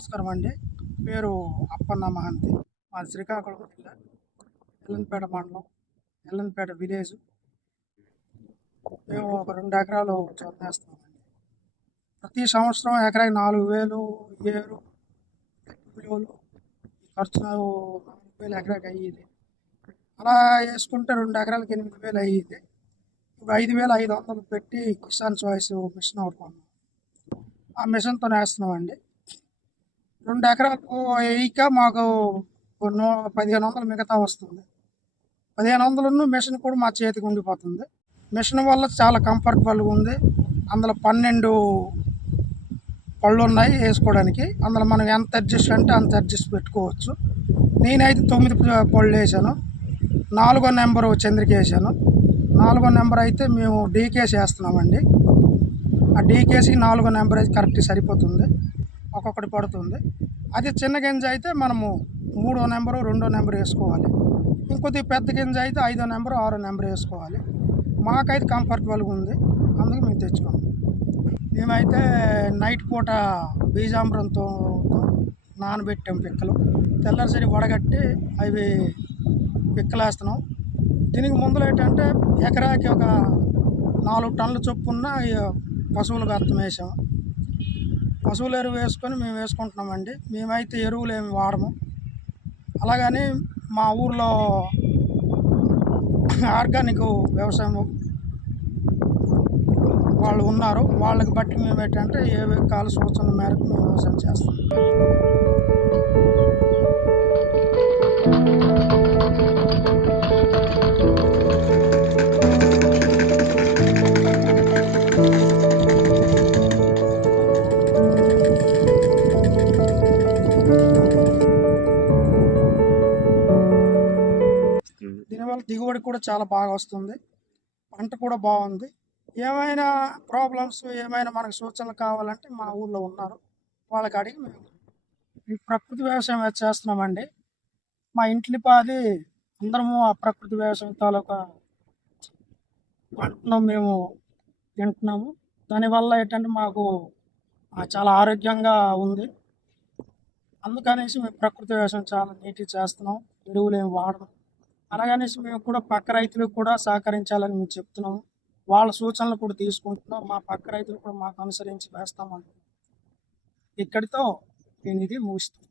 నమస్కారం అండి. పేరు అప్పన్న మహంతి. మా శ్రీకాకుళం జిల్లా. ఎల్లంపేట మండలం. ఎల్లంపేట విలేజ్. మేము ఒక రెండు ఎకరాలు చదివేస్తామండి ప్రతి సంవత్సరం ఎకరాకి నాలుగు వేలు ఏరు విలువలు ఖర్చు నాలుగు వేలు ఎకరాకి అయ్యేది. అలా వేసుకుంటే రెండు ఎకరాలకి ఎనిమిది వేలు అయ్యేది. ఇప్పుడు ఐదు వేల ఐదు వందలు పెట్టి కిసాన్ చాయిస్ మిషన్ ఒకటి కొన్నాం. ఆ మిషన్తో వేస్తున్నామండి. రెండు ఎకరాలకు వేయక మాకు నూ పదిహేను వందలు మిగతా వస్తుంది. పదిహేను వందలను మిషన్ కూడా మా చేతికి ఉండిపోతుంది. మిషన్ వల్ల చాలా కంఫర్టబుల్గా ఉంది. అందులో పన్నెండు పళ్ళు ఉన్నాయి వేసుకోవడానికి. అందులో మనం ఎంత అడ్జస్ట్ అంటే అంత అడ్జస్ట్ పెట్టుకోవచ్చు. నేనైతే తొమ్మిది పళ్ళు వేసాను. నాలుగో నెంబరు చంద్రిక వేసాను. నాలుగో నెంబర్ అయితే మేము డీకేసి వేస్తున్నామండి ఆ డీకేసి నాలుగో నెంబర్ అయితే కరెక్ట్ సరిపోతుంది. ఒక్కొక్కటి పడుతుంది. అది చిన్న గింజ అయితే మనము మూడో నెంబరు రెండో నెంబర్ వేసుకోవాలి. ఇంకొద్ది పెద్ద గింజ అయితే ఐదో నెంబరు ఆరో నెంబర్ వేసుకోవాలి. మాకైతే కంఫర్టబుల్గా ఉంది. అందుకు మేము తెచ్చుకున్నాం. మేమైతే నైట్ పూట బీజామృతంతో నానబెట్టాం పిక్కలు. తెల్లరిసరి వడగట్టి అవి పిక్కలేస్తున్నాం. దీనికి ముందులో ఏంటంటే ఎకరాకి ఒక నాలుగు టన్నుల చొప్పున పశువులకు అర్థం వేసాం. పశువుల ఎరువు వేసుకొని మేము వేసుకుంటున్నామండి. మేమైతే ఎరువులు ఏమి వాడము. అలాగని మా ఊర్లో ఆర్గానిక్ వ్యవసాయం వాళ్ళు ఉన్నారు. వాళ్ళకి బట్టి మేము ఏంటంటే ఏ కాల సూచనల మేరకు మేము వ్యవసాయం చేస్తాం. వల్ల దిగుబడి కూడా చాలా బాగా వస్తుంది. పంట కూడా బాగుంది. ఏమైనా ప్రాబ్లమ్స్ ఏమైనా మనకు సూచనలు కావాలంటే మా ఊళ్ళో ఉన్నారు. వాళ్ళకి అడిగి మేము ఈ ప్రకృతి వ్యవసాయం చేస్తున్నామండి. మా ఇంట్లో పాది అందరము ఆ ప్రకృతి వ్యవసాయం తాలూకా పంటను మేము తింటున్నాము. దానివల్ల ఏంటంటే మాకు చాలా ఆరోగ్యంగా ఉంది. అందుకనేసి మేము ప్రకృతి వ్యవసాయం చాలా నీట్గా చేస్తున్నాం. ఎరువులు ఏమి వాడడం అనగానే మేము కూడా పక్క రైతులకు కూడా సహకరించాలని మేము చెప్తున్నాము. వాళ్ళ సూచనలు కూడా తీసుకుంటున్నాం. మా పక్క రైతులు కూడా మాకు అనుసరించి వేస్తామంటున్నాం. ఇక్కడితో నేను ఇది ముగిస్తాను